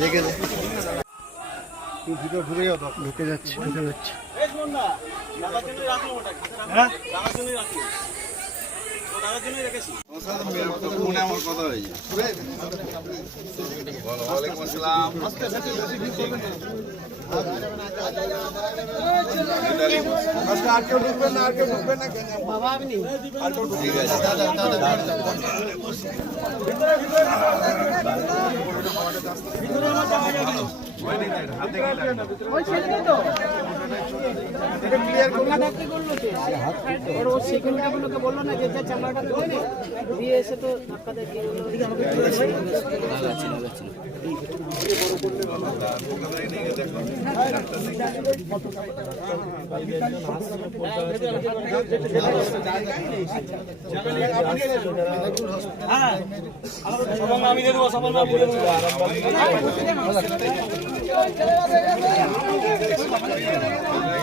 দেখে ঢুকে যাচ্ছে ঢুকে যাচ্ছে। ফোনে আমার কথা বলল না যে চামড়াটা নে দিয়ে এসে তো ধাক্কা দিয়ে দিয়ে বলল, "ওদিকে আমাকে তুলে দে।"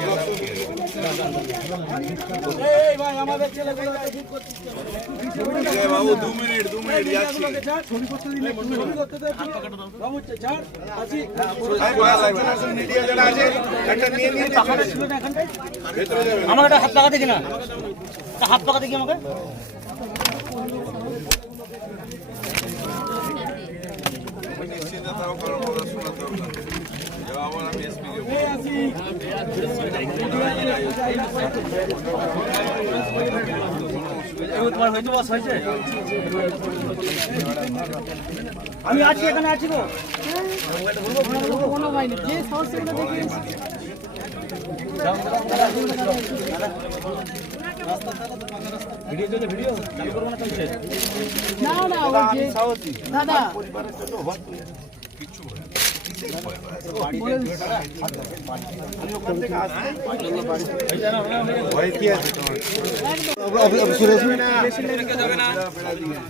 এ বাবু দু মিনিট দু মিনিট আমাকে একটা হাত লাগাতে কিনা হাত লাগাতে কি আমাকে। আবার আমি আমি আছি এখানে আছি গো। যে করব না না দাদা।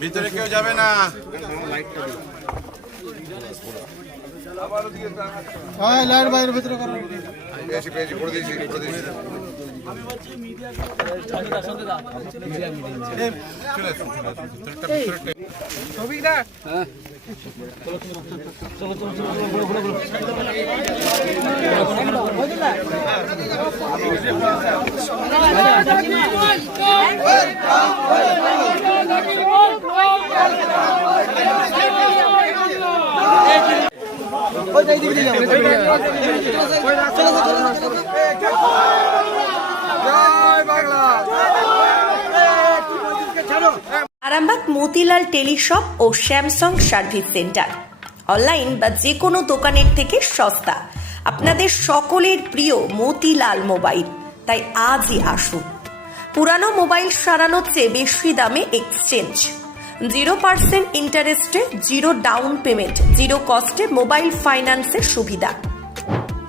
ভিতরে কেউ যাবে না হ্যাঁ লাইট বাইরের ভিতরে বেশি বেশি করে দিয়েছি করে দিয়েছি চলে আসুন চলে আসুন ভিতরটা ভিতরটা আরামবাগ মতিলাল টেলিশপ ও স্যামসাং সার্ভিস সেন্টার। অনলাইন বা যে কোনো দোকানের থেকে সস্তা। আপনাদের সকলের প্রিয় মতিলাল মোবাইল। তাই আজই আসুন। পুরানো মোবাইল সারানোর চেয়ে বেশি দামে এক্সচেঞ্জ জিরো পার্সেন্ট ইন্টারেস্টে জিরো ডাউন পেমেন্ট জিরো কস্টে মোবাইল ফাইন্যান্সের সুবিধা।